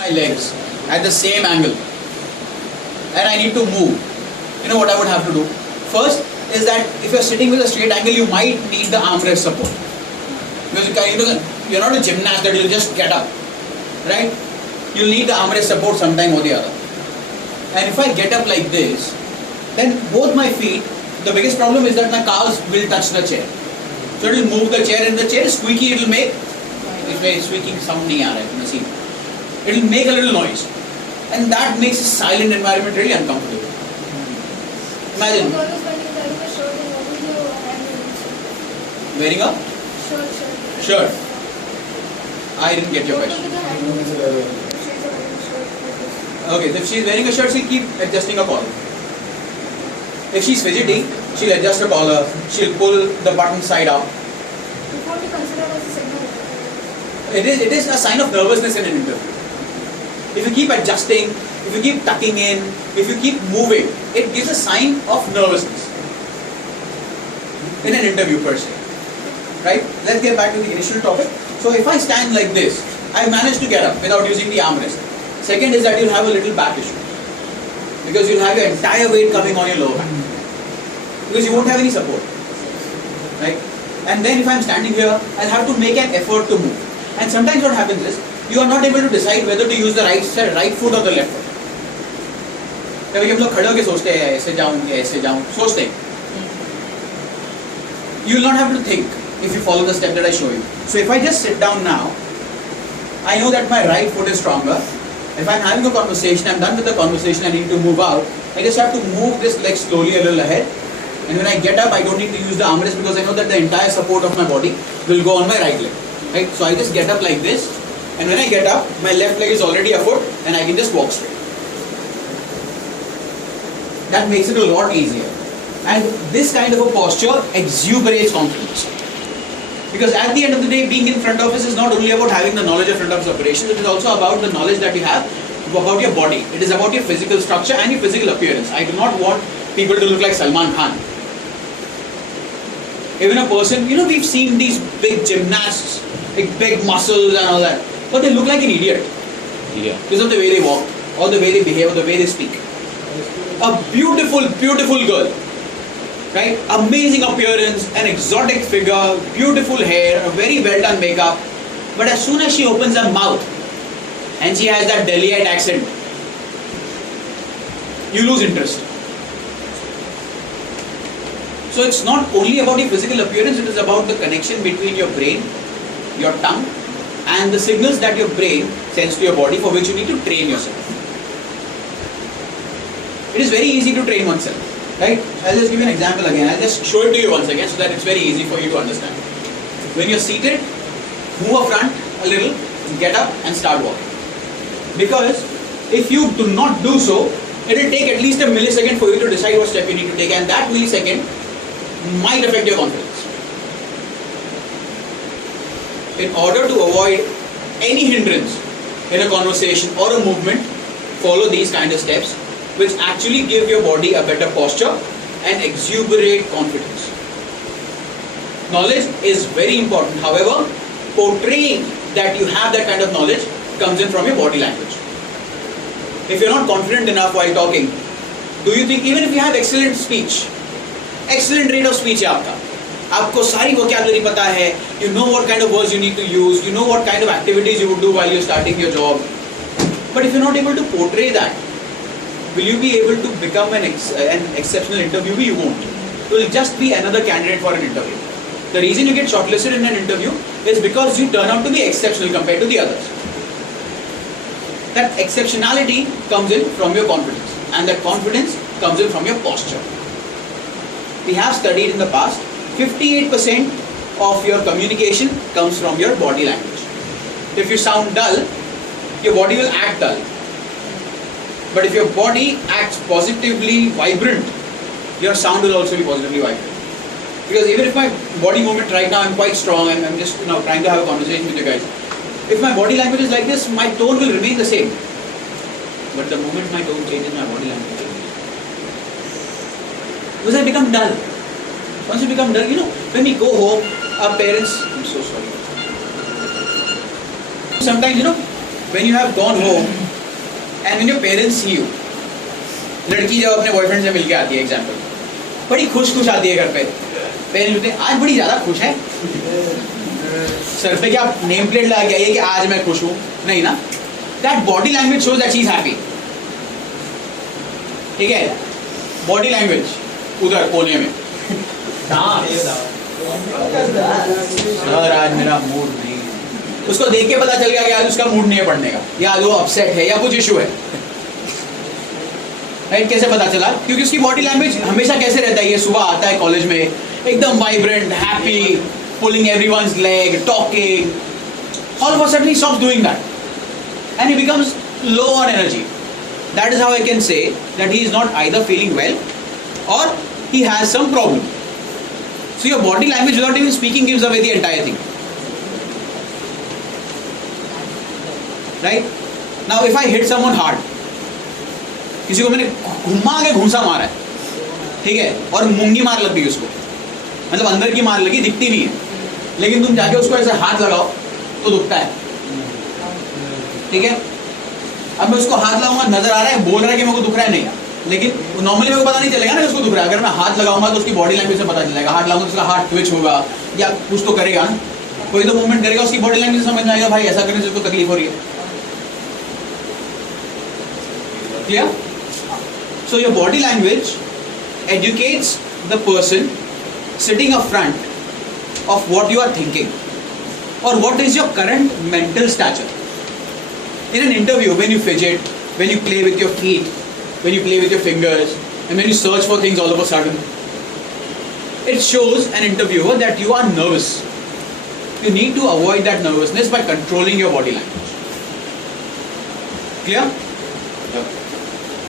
my legs at the same angle and I need to move, you know what I would have to do? First is that if you're sitting with a straight angle, you might need the armrest support. Because you're not a gymnast that you'll just get up, right? You'll need the armrest support sometime or the other. And if I get up like this, then both my feet, the biggest problem is that my calves will touch the chair. So it will move the chair, and the chair is squeaky, it will make, it's very squeaking sound nahi aa raha hai, see. It will make a little noise. And that makes a silent environment really uncomfortable. Imagine. Wearing a shirt. I didn't get your question. Okay, so if she's wearing a shirt, she'll keep adjusting her collar. If she's fidgety, she'll adjust her collar, she'll pull the button side up. It is a sign of nervousness in an interview. If you keep adjusting, if you keep tucking in, if you keep moving, it gives a sign of nervousness in an interview per se. Right? Let's get back to the initial topic. So if I stand like this, I managed to get up without using the armrest. Second is that you'll have a little back issue. Because you'll have your entire weight coming on your lower back. Because you won't have any support. Right? And then if I'm standing here, I'll have to make an effort to move. And sometimes what happens is, you are not able to decide whether to use the right foot or the left foot. कभी हम लोग खड़े होके सोचते हैं ऐसे जाऊं सोचते हैं. You will not have to think if you follow the step that I show you. So if I just sit down now, I know that my right foot is stronger. If I'm having a conversation, I'm done with the conversation, I need to move out, I just have to move this leg slowly a little ahead. And when I get up, I don't need to use the armrest because I know that the entire support of my body will go on my right leg. Right? So I just get up like this, and when I get up, my left leg is already afoot and I can just walk straight. That makes it a lot easier. And this kind of a posture exuberates confidence. Because at the end of the day, being in front office is not only about having the knowledge of front office operations, it is also about the knowledge that you have about your body. It is about your physical structure and your physical appearance. I do not want people to look like Salman Khan. Even a person, we've seen these big gymnasts, like big muscles and all that, but they look like an idiot. Because of the way they walk, or the way they behave, or the way they speak. A beautiful, beautiful girl. Right? Amazing appearance, an exotic figure, beautiful hair, a very well done makeup. But as soon as she opens her mouth and she has that Delhiite accent, you lose interest. So it's not only about your physical appearance, it is about the connection between your brain, your tongue, and the signals that your brain sends to your body, for which you need to train yourself. It is very easy to train oneself. Right? I'll just give you an example again. I'll just show it to you once again so that it's very easy for you to understand. When you're seated, move up front a little, get up and start walking. Because if you do not do so, it will take at least a millisecond for you to decide what step you need to take, and that millisecond might affect your confidence. In order to avoid any hindrance in a conversation or a movement, follow these kind of steps, which actually give your body a better posture and exuberate confidence. Knowledge is very important. However, portraying that you have that kind of knowledge comes in from your body language. If you're not confident enough while talking, do you think, even if you have excellent speech, excellent rate of speech है आपको सारी vocabulary पता है, you know what kind of words you need to use, you know what kind of activities you would do while you're starting your job, but if you're not able to portray that, will you be able to become an exceptional interviewee? You won't. You will just be another candidate for an interview. The reason you get shortlisted in an interview is because you turn out to be exceptional compared to the others. That exceptionality comes in from your confidence, and that confidence comes in from your posture. We have studied in the past, 58% of your communication comes from your body language. If you sound dull, your body will act dull. But if your body acts positively vibrant, your sound will also be positively vibrant. Because even if my body movement right now, I'm quite strong, I'm just trying to have a conversation with you guys. If my body language is like this, my tone will remain the same. But the moment my tone changes, my body language changes. Because I become dull. Once you become dull, when we go home, our parents, I'm so sorry. Sometimes, when you have gone home and when your parents see you, लड़की जब अपने boyfriend से मिलके आती है example, बड़ी खुश आती है घर पे, पेरेंट्स बोलते हैं आज बड़ी ज़्यादा खुश है, सर पे क्या नेम प्लेट लगा के आई है कि आज मैं खुश हूँ? नहीं ना, that body language shows that she is happy. ठीक है, बॉडी लैंग्वेज उधर कोने में, सर आज मेरा मूड नहीं, उसको देख के पता चल गया कि आज उसका मूड नहीं है पढ़ने का, या आज वो अपसेट है या कुछ इशू है. राइट, कैसे पता चला? क्योंकि उसकी बॉडी लैंग्वेज हमेशा कैसे रहता है, ये सुबह आता है कॉलेज में एकदम vibrant, happy, pulling everyone's leg, talking, all of a sudden he stops doing that and he becomes low on energy. That is how I can say that he is not either feeling well or he has some problem. So your body language without even speaking gives away the entire thing. Right? Now if I hit someone hard, किसी को मैंने घुमा के घूंसा मारा है, ठीक है, और मूंगी मार लग गई उसको, मतलब अंदर की मार लगी, दिखती नहीं है, लेकिन तुम जाके उसको ऐसे हाथ लगाओ तो दुखता है. ठीक है, अब मैं उसको हाथ लगाऊंगा, नजर आ रहा है, बोल रहा है कि मेरे को दुख रहा है, नहीं, लेकिन नॉर्मली मेरे को पता नहीं चलेगा ना उसको दुख रहा है. अगर मैं हाथ लगाऊंगा तो उसकी बॉडी लैंग्वेज से पता चलेगा, हाथ लगाऊंगा तो उसका हाथ ट्विच होगा या कुछ तो करेगा ना, कोई तो मूवमेंट करेगा, उसकी बॉडी लैंग्वेज से समझ में आएगा भाई ऐसा करने से उसको तकलीफ हो रही है. Clear? So your body language educates the person sitting up front of what you are thinking और what is your current mental stature. In an interview, when you fidget, when you play with your feet, when you play with your fingers, and when you search for things all of a sudden, it shows an interviewer that you are nervous. You need to avoid that nervousness by controlling your body language. Clear?